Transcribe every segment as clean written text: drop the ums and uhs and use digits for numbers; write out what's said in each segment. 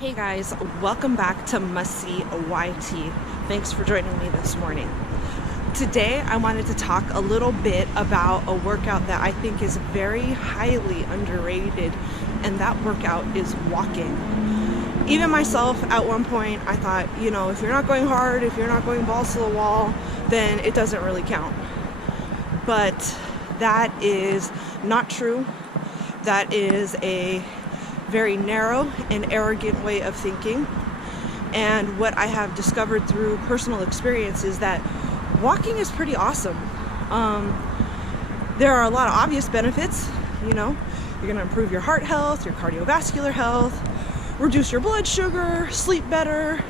Hey guys, welcome back to Must See YT. Thanks for joining me this morning. Today I wanted to talk a little bit about a workout that I think is very highly underrated, and that workout is walking. Even myself at one point I thought, if you're not going hard, if you're not going balls to the wall, then it doesn't really count. But that is not true. That is a very narrow and arrogant way of thinking. And what I have discovered through personal experience is that walking is pretty awesome. There are a lot of obvious benefits. You're going to improve your heart health, your cardiovascular health, reduce your blood sugar, sleep better,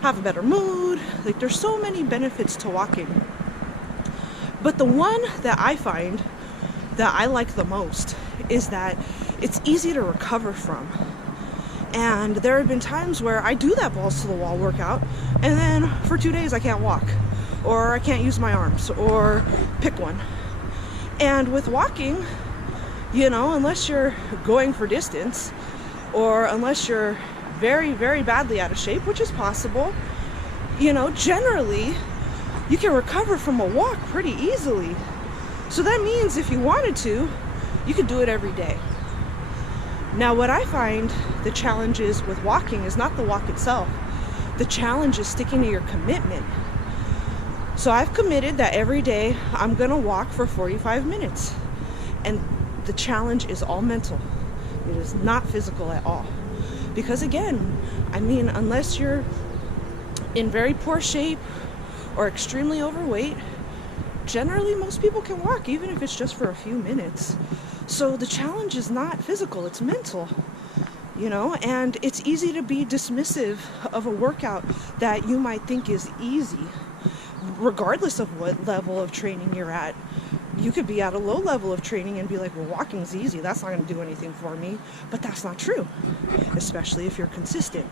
have a better mood. There's so many benefits to walking. But the one that I find that I like the most is that it's easy to recover from. And there have been times where I do that balls to the wall workout, and then for 2 days I can't walk, or I can't use my arms, or pick one. And with walking, unless you're going for distance, or unless you're very, very badly out of shape, which is possible, generally you can recover from a walk pretty easily. So that means if you wanted to, you could do it every day. Now, what I find the challenge is with walking is not the walk itself. The challenge is sticking to your commitment. So I've committed that every day I'm gonna walk for 45 minutes. And the challenge is all mental. It is not physical at all. Because again, unless you're in very poor shape or extremely overweight, generally most people can walk, even if it's just for a few minutes. So the challenge is not physical, it's mental, and it's easy to be dismissive of a workout that you might think is easy, regardless of what level of training you're at. You could be at a low level of training and be like, well, walking's easy, that's not going to do anything for me. But that's not true, especially if you're consistent.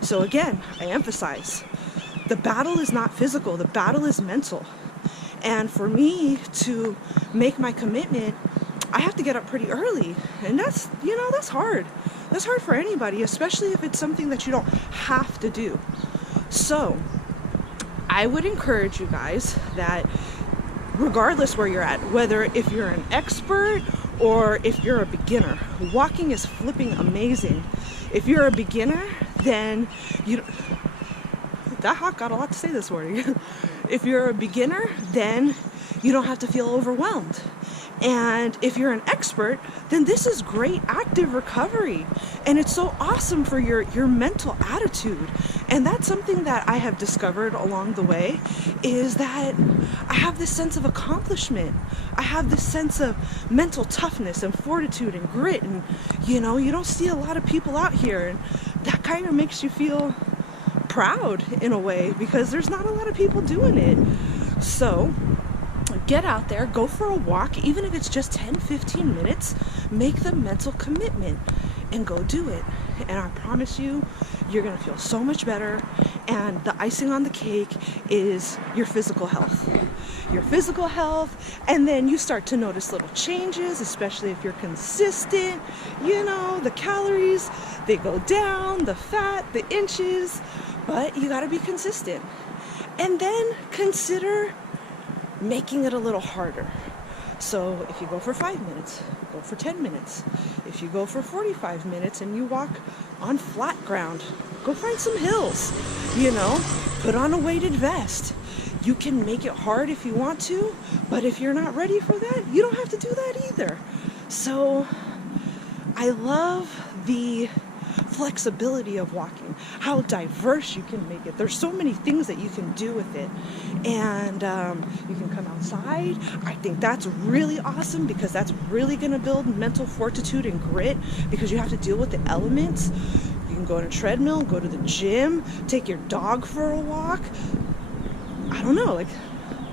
So again, I emphasize, the battle is not physical, the battle is mental. And for me to make my commitment, I have to get up pretty early. And that's hard. That's hard for anybody, especially if it's something that you don't have to do. So I would encourage you guys that regardless where you're at, whether if you're an expert or if you're a beginner, walking is flipping amazing. If you're a beginner, then that hawk got a lot to say this morning. If you're a beginner, then you don't have to feel overwhelmed. And if you're an expert, then this is great active recovery. And it's so awesome for your mental attitude. And that's something that I have discovered along the way, is that I have this sense of accomplishment. I have this sense of mental toughness and fortitude and grit. And, you don't see a lot of people out here. And that kind of makes you feel proud in a way, because there's not a lot of people doing it. So get out there, go for a walk, even if it's just 10-15 minutes. Make the mental commitment and go do it. And I promise you, you're gonna feel so much better. And the icing on the cake is your physical health. And then you start to notice little changes, especially if you're consistent. The calories, they go down, the fat, the inches, but you gotta be consistent. And then consider making it a little harder. So if you go for 5 minutes, go for 10 minutes. If you go for 45 minutes and you walk on flat ground, go find some hills, put on a weighted vest. You can make it hard if you want to, but if you're not ready for that, you don't have to do that either. So I love the flexibility of walking, how diverse you can make it. There's so many things that you can do with it. And you can come outside. I think that's really awesome, because that's really going to build mental fortitude and grit, because you have to deal with the elements. You can go on a treadmill, go to the gym, take your dog for a walk. I don't know,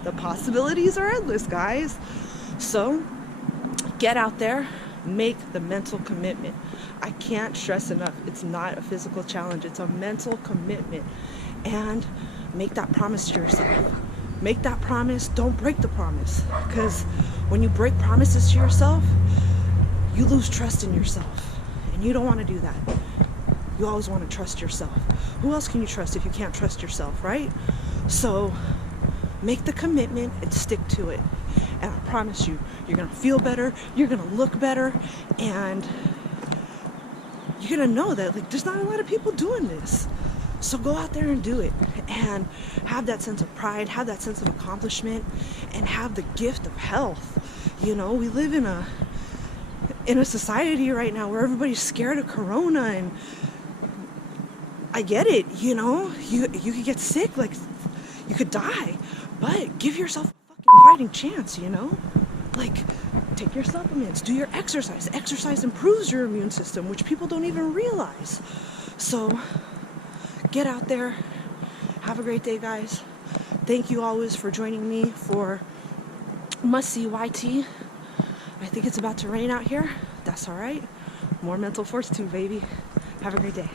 the possibilities are endless, guys. So get out there, make the mental commitment. I can't stress enough, it's not a physical challenge, it's a mental commitment. And make that promise to yourself. Make that promise, don't break the promise. Because when you break promises to yourself, you lose trust in yourself. And you don't want to do that. You always want to trust yourself. Who else can you trust if you can't trust yourself, right? So make the commitment and stick to it. And I promise you, you're going to feel better, you're going to look better, and you're going to know that like there's not a lot of people doing this. So go out there and do it, and have that sense of pride, have that sense of accomplishment, and have the gift of health. You know, we live in a society right now where everybody's scared of corona, and I get it, you know, you could get sick, like you could die, but give yourself a fucking fighting chance, you know? Like, take your supplements, do your exercise. Exercise improves your immune system, which people don't even realize. So get out there. Have a great day, guys. Thank you always for joining me for Must See YT. I think it's about to rain out here. That's all right. More mental fortitude, baby. Have a great day.